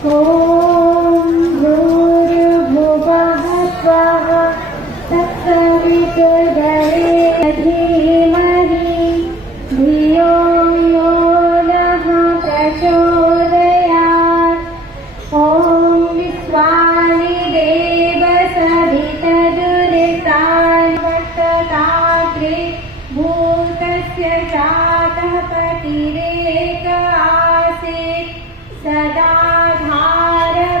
ॐ भूर्भुवः स्वः तत्सवितुर्वरेण्यं धीमहि धियो यो नः प्रचोदयात्। ॐ विश्वानि देवसवितदुरितानि वर्तताग्रे भूतस्य जातः पतिरेक आसीत् सदा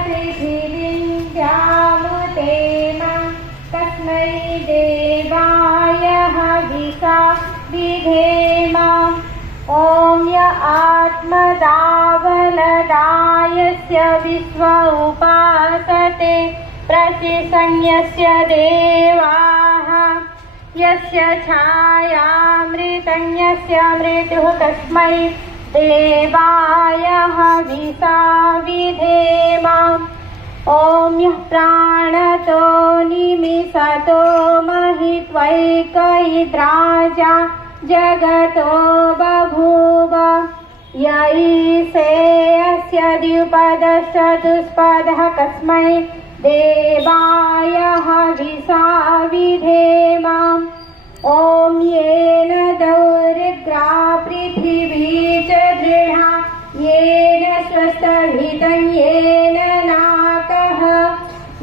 पृथिवीं द्यामुतेम तस्मै देवाय हविषा विधेम। ॐ य आत्मदावलदायस्य विश्व उपासते प्रतिसंयस्य देवाः यस्य छायामृतं यस्य मृत्युः तस्मै देवाय हविषा विधेम। ॐ यः प्राणतो निमिषतो महित्वैकयिद्राजा जगतो बभूव य ईशेयस्य द्विपदश्चतुष्पदः कस्मै देवाय हविषा विधेम। ॐ येन दौर्ग्रा पृथिवी च दृढा येन स्वस्तभितं येन नाकः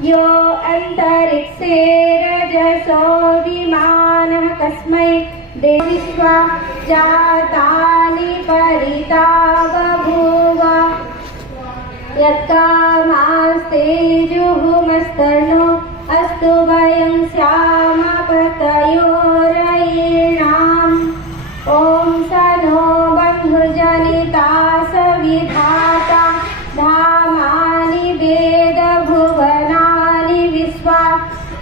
यो अन्तरिक्षे रजसो विमानः कस्मै देविष्वा जातानि परिता बभूव यत्कामास्तेजुहुमस्तनो अस्तु वयं स्याम पतयोरयीणाम्। ॐ स नो बन्धुजनिता सविधाता धामानि वेदभुवनानि विश्वा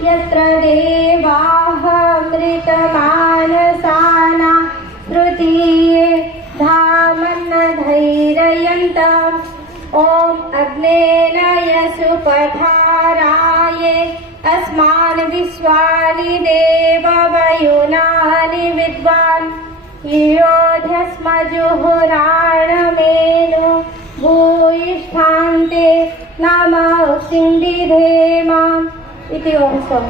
यत्र देवाः मृतमानसाना तृतीये धामन्न धैर्यन्तम्। ॐ अग्नेन यसुपधाराये अस्मान् विश्वानि देववयुनानि विद्वान् योध्यस्मजुहुराणमेनु भूयिष्ठान्ते नमः विधेम इति वंशम्।